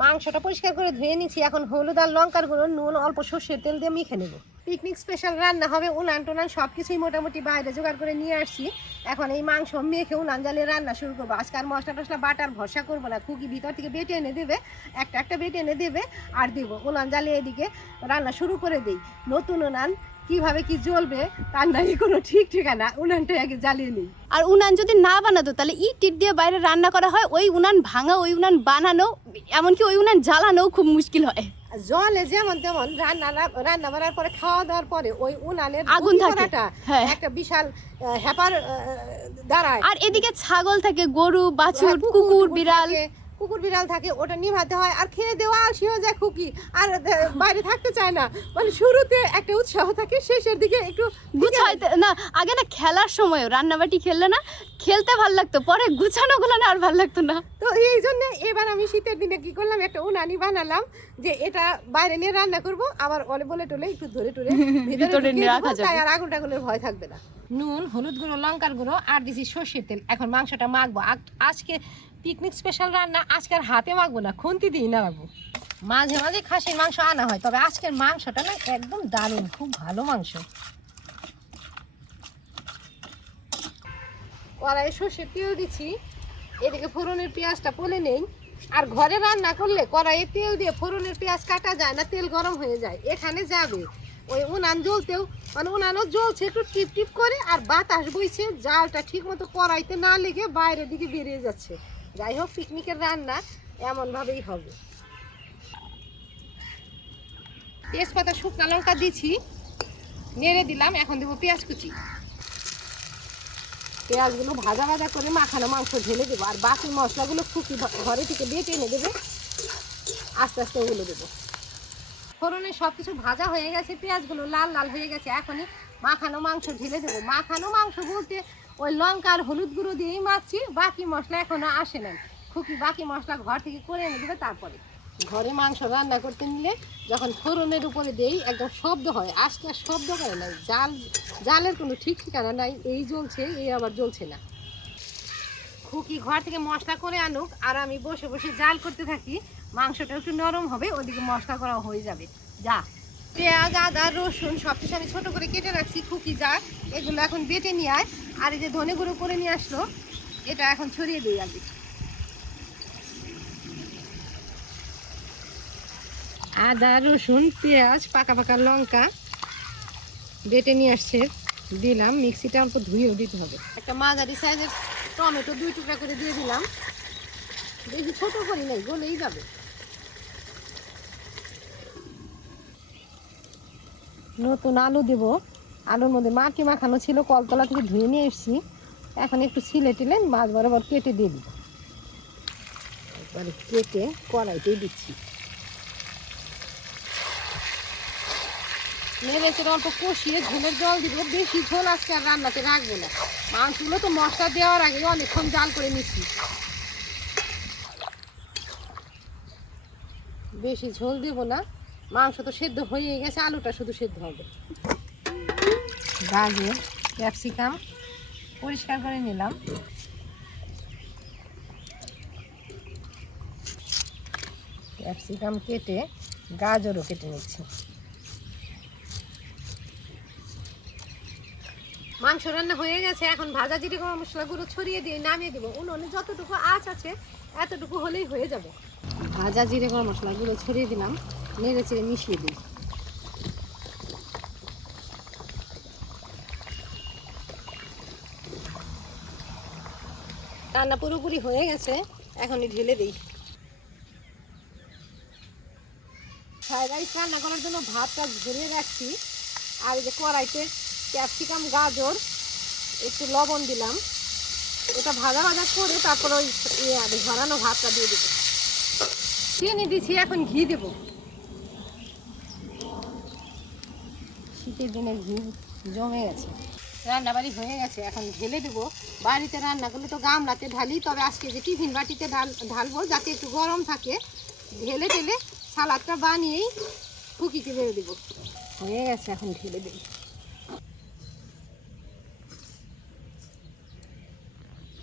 মাংসটা পরিষ্কার করে ধুয়ে নিচ্ছি এখন হলুদ আর লঙ্কার গুঁড়ো, নুন, অল্প সর্ষের তেল দিয়ে মেখে নেব। পিকনিক স্পেশাল রান্না হবে উনান টুনান সব কিছুই মোটামুটি বাইরে জোগাড় করে নিয়ে আসছি। এখন এই মাংস মেখে উনান জ্বালিয়ে রান্না শুরু করব। আজকে আর মশলা টসলা বাটার ভরসা করব না। খুকি ভিতর থেকে বেটে এনে দেবে, একটা একটা বেটে এনে দেবে আর দেবো। উনান জ্বালিয়ে এদিকে রান্না শুরু করে দিই। নতুন উনান কীভাবে কি জ্বলবে তার নাই কোনো ঠিক ঠিকানা উনানটা আগে জ্বালিয়ে নিই। আর উনান যদি না বানাতো তাহলে ইট টিট দিয়ে বাইরে রান্না করা হয় ওই উনান ভাঙা ওই উনান বানানো এমনকি ওই উনান জ্বালানোও খুব মুশকিল হয়। জলে যেমন তেমন রান্না রান্না পরে খাওয়া দাওয়ার পরে ওই উনানের আগুন বুদ্ধি থাকে। করাটা হ্যাঁ। একটা বিশাল হ্যাপার দাঁড়ায়। আর এদিকে ছাগল থাকে গরু বাছুর হ্যাঁ, কুকুর বিড়াল। কুকুর বিড়াল থাকে ওটা নিভাতে হয় আর খেয়ে দেওয়া আলসি হয়ে যায় খুকি আর বাইরে থাকতে চায় না। মানে শুরুতে একটা উৎসাহ থাকে শেষের দিকে একটু গুছাইতে না আগে না খেলার সময়ও রান্নাবাটি খেললে না খেলতে ভালো লাগতো পরে গুছানো গুলো না আর ভালো লাগতো না। তো এই জন্য এবার আমি শীতের দিনে কি করলাম একটা উনানি বানালাম যে এটা বাইরে নিয়ে রান্না করব আবার অলে বলে টলে একটু ধরে টরে ভিতরে নিয়ে রাখা যাবে। আর আগুন টাগুনের ভয় থাকবে না। নুন, হলুদ গুঁড়ো, লঙ্কার গুঁড়ো আর দিছি সর্ষের তেল। এখন মাংসটা মাখবো। আজ- আজকে পিকনিক স্পেশাল রান্না, আজকে আর হাতে মাখবো না, খুন্তি দিয়ে নাড়াবো মাঝে মাঝে খাসির মাংস আনা হয়, তবে আজকের মাংসটা না একদম দারুণ, খুব ভালো মাংস। কড়াইয়ে সর্ষের তেল দিচ্ছি এদিকে ফোড়নের পেঁয়াজটা পলে নেই। আর ঘরে রান্না করলে কড়াইয়ে তেল দিয়ে ফোড়নের পেঁয়াজ কাটা যায় না, তেল গরম হয়ে যায়, এখানে যাবে। ওই উনান জ্বলতেও মানে উনানও জ্বলছে একটু টিপ টিপ করে, আর বাতাস বইছে, জালটা ঠিক মতো কড়াইতে না লেগে বাইরের দিকে বেরিয়ে যাচ্ছে। যাই হোক, পিকনিকের রান্না এমনভাবেই হবে। তেজপাতা, শুকনা লঙ্কা দিছি, নেড়ে দিলাম, এখন দেবো পেঁয়াজ কুচি। পেঁয়াজগুলো ভাজা ভাজা করে মাখানো মাংস ঢেলে দেবো, আর বাকি মশলাগুলো ফুকি ঘরে থেকে বেটে এনে দেবে, আস্তে আস্তে ওগুলো দেবো। ফোড়নে সব কিছু ভাজা হয়ে গেছে, পেঁয়াজগুলো লাল লাল হয়ে গেছে। এখনই মাখানো মাংস ঢেলে দেবো। মাখানো মাংস বলতে ওই লঙ্কা আর হলুদ গুঁড়ো দিয়েই মাখছি, বাকি মশলা এখনও আসে নাই। খুকি বাকি মশলা ঘর থেকে করে এনে দেবে তারপরে। ঘরে মাংস রান্না করতে নিলে যখন ফোড়নের উপরে দেই, একদম শব্দ হয় আজকে আর শব্দ করে নাই। জাল, জালের কোনো ঠিক ঠিকানা নাই, এই জ্বলছে, এই আবার জ্বলছে না। খুকি ঘর থেকে মশলা করে আনুক, আর আমি বসে বসে জাল করতে থাকি। মাংসটা একটু নরম হবে, ওদিকে মশলা করা হয়ে যাবে। যা। পেঁয়াজ, আদা, রসুন সব কিছু আমি ছোটো করে কেটে রাখছি খুকি যা এগুলো এখন বেটে নিয়ে আয়। আর এই যে ধনে গুঁড়ো করে নিয়ে আসলো, এটা এখন ছড়িয়ে দিই আগে। আদা, রসুন, পেঁয়াজ, পাকা পাকা লঙ্কা বেটে নিয়ে আসছে। দিলাম, মিক্সিটা অল্প ধুয়েও দিতে হবে। একটা মাঝারি সাইজের টমেটো দুই টুকরা করে দিয়ে দিলাম। বেশি ছোটো করি নাই, গলেই যাবে। নতুন আলু দেব। আলুর মধ্যে মাটি মাখানো ছিল, কলতলা থেকে ধুয়ে নিয়ে এসেছি। এখন একটু ছিলে টিলে মাছ বরাবর কেটে দিয়ে দিই একবারে কেটে কড়াইতেই দিচ্ছি। নেড়েচেড়ে অল্প কষিয়ে ঝোলের জল দিব। বেশি ঝোল আজকে আর রান্নাতে রাখব না। মাংসগুলো তো মশলা দেওয়ার আগে অনেকক্ষণ জাল করে নিচ্ছি। বেশি ঝোল দেব না। মাংস তো সেদ্ধ হয়ে গেছে আলুটা শুধু সেদ্ধ হবে। গাজর ক্যাপসিকাম পরিষ্কার করে নিলাম। ক্যাপসিকাম কেটে গাজরও কেটে নিচ্ছি। মাংস রান্না হয়ে গেছে এখন ভাজা জিরে গরম মশলা গুঁড়ো ছড়িয়ে দিয়ে নামিয়ে দেবো। উনুনে যতটুকু আঁচ আছে এতটুকু হলেই হয়ে যাবে। ভাজা জিরে গরম মশলা গুঁড়ো ছড়িয়ে দিলাম। নেড়ে চেড়ে মিশিয়ে দিই। রান্না পুরোপুরি হয়ে গেছে, এখনই ঢেলে দিই। ফ্রাইড রাইস রান্না করার জন্য ভাতটা ঝরিয়ে রাখছি। আর এই যে কড়াইতে ক্যাপসিকাম, গাজর, একটু লবণ দিলাম। এটা ভাজা ভাজা করে তারপর ওই ইয়ে ঝরানো ভাতটা দিয়ে দেবো। চিনি দিছি, এখন ঘি দেবো। শীতের দিনে ঘি জমে গেছে। রান্না বাড়ি হয়ে গেছে, এখন ঢেলে দেবো। বাড়িতে রান্না করলে তো গামলাতে ঢালি, তবে আজকে যে টিফিন বাটিতে ঢাল ঢালবো, যাতে একটু গরম থাকে, ঢেলে ঢেলে সালাদটা বানিয়েই ফুকিকে বেড়ে দেবো। হয়ে গেছে, এখন ঢেলে দিই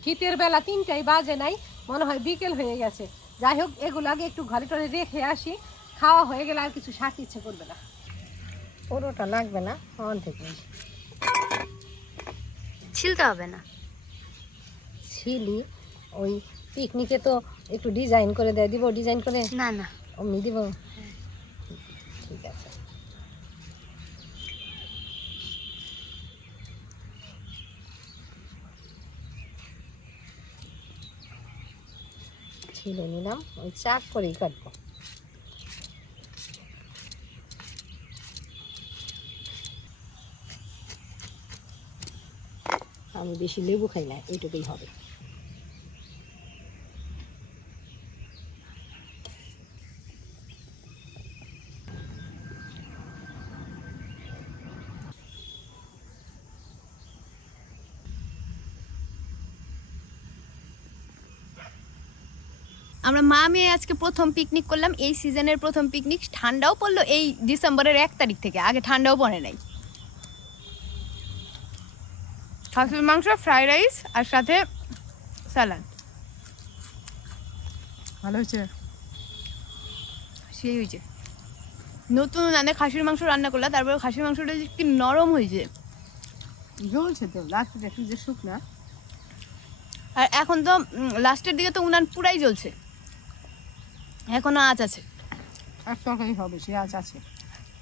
শীতের বেলা তিনটাই বাজে নাই, মনে হয় বিকেল হয়ে গেছে। যাই হোক, এগুলো আগে একটু ঘরে টরে রেখে আসি, খাওয়া হয়ে গেলে আর কিছু শাক ইচ্ছে করবে না। পুরোটা লাগবে না অন থেকে। ছিলতে হবে না। ছিলি ওই পিকনিকে তো একটু ডিজাইন করে দেয় দিব ডিজাইন করে? না না। অমনি দিব? ঠিক আছে। ছিলে নিলাম ওই চাক করেই কাটবো। আমি বেশি লেবু খাই না, এইটুকুই হবে। আমরা মা মেয়ে আজকে প্রথম পিকনিক করলাম, এই সিজনের প্রথম পিকনিক ঠান্ডাও পড়ল এই ডিসেম্বরের এক তারিখ থেকে, আগে ঠান্ডাও পড়ে নাই। খাসির মাংস ফ্রাইড রাইস আর সাথে স্যালাড ভালো হয়েছে? সেই হয়েছে। নতুন রান্না খাসির মাংস রান্না করলাম তারপরে খাসির মাংসটা কি নরম হয়েছে। জ্বলছে তো লাগছে একটু যে শুকনা। আর এখন তো লাস্টের দিকে তো উনান পুরাই জ্বলছে। এখনও আঁচ আছে। আর তরকারি হবে সে আঁচ আছে।